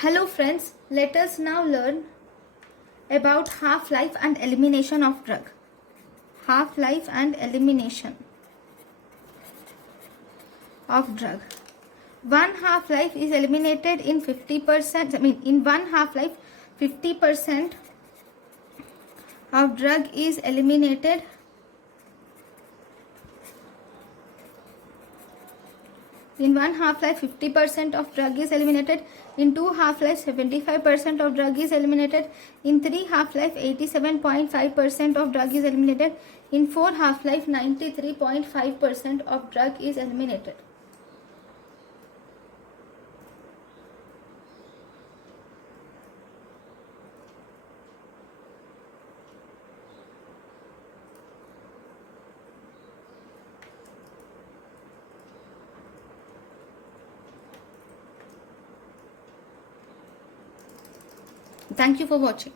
Hello friends, let us now learn about half-life and elimination of drug. Half-life and elimination of drug. One half-life is eliminated in 50%, in one half-life 50% of drug is eliminated. In one half-life 50% of drug is eliminated. In two half-life 75% of drug is eliminated. In three half-life 87.5% of drug is eliminated. In four half-life 93.5% of drug is eliminated. Thank you for watching.